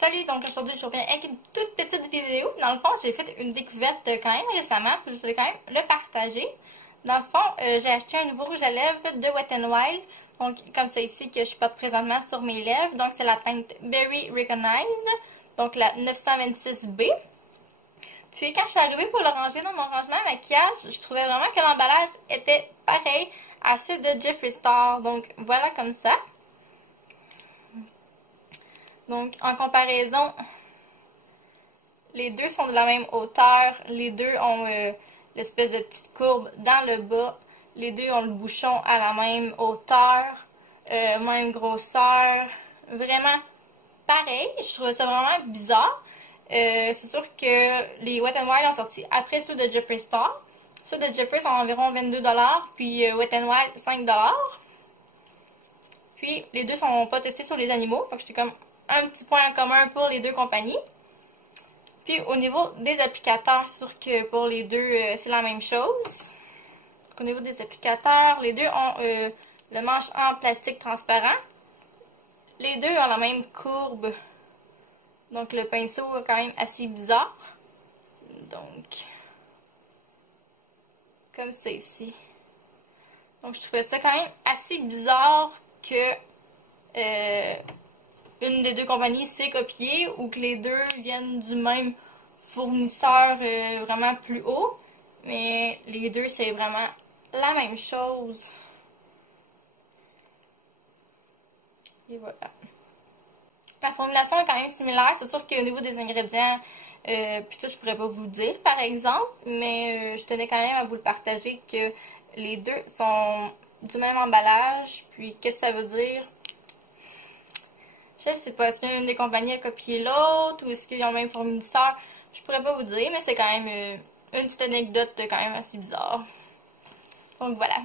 Salut, donc aujourd'hui je reviens avec une toute petite vidéo. Dans le fond, j'ai fait une découverte quand même récemment, puis je voulais quand même le partager. Dans le fond, j'ai acheté un nouveau rouge à lèvres de Wet n Wild. Donc, comme c'est ici que je porte présentement sur mes lèvres. Donc, c'est la teinte Berry Recognize, donc la 926B. Puis, quand je suis arrivée pour le ranger dans mon rangement à maquillage, je trouvais vraiment que l'emballage était pareil à ceux de Jeffree Star. Donc, voilà comme ça. Donc, en comparaison, les deux sont de la même hauteur. Les deux ont l'espèce de petite courbe dans le bas. Les deux ont le bouchon à la même hauteur, même grosseur. Vraiment pareil. Je trouvais ça vraiment bizarre. C'est sûr que les Wet n Wild ont sorti après ceux de Jeffree Star. Ceux de Jeffree sont environ 22$, puis Wet n Wild 5$. Puis, les deux sont pas testés sur les animaux. Donc, j'étais comme un petit point en commun pour les deux compagnies. Puis au niveau des applicateurs, c'est sûr que pour les deux, c'est la même chose. Au niveau des applicateurs, les deux ont le manche en plastique transparent. Les deux ont la même courbe. Donc le pinceau est quand même assez bizarre. Donc, comme ça ici. Donc je trouvais ça quand même assez bizarre que une des deux compagnies s'est copiée ou que les deux viennent du même fournisseur vraiment plus haut. Mais les deux, c'est vraiment la même chose. Et voilà. La formulation est quand même similaire. C'est sûr qu'au niveau des ingrédients, puis tout, je pourrais pas vous le dire, par exemple. Mais je tenais quand même à vous le partager que les deux sont du même emballage. Puis, qu'est-ce que ça veut dire? Je sais pas, est-ce qu'une des compagnies a copié l'autre ou est-ce qu'ils ont le même fournisseur? Je pourrais pas vous dire, mais c'est quand même une petite anecdote quand même assez bizarre. Donc voilà.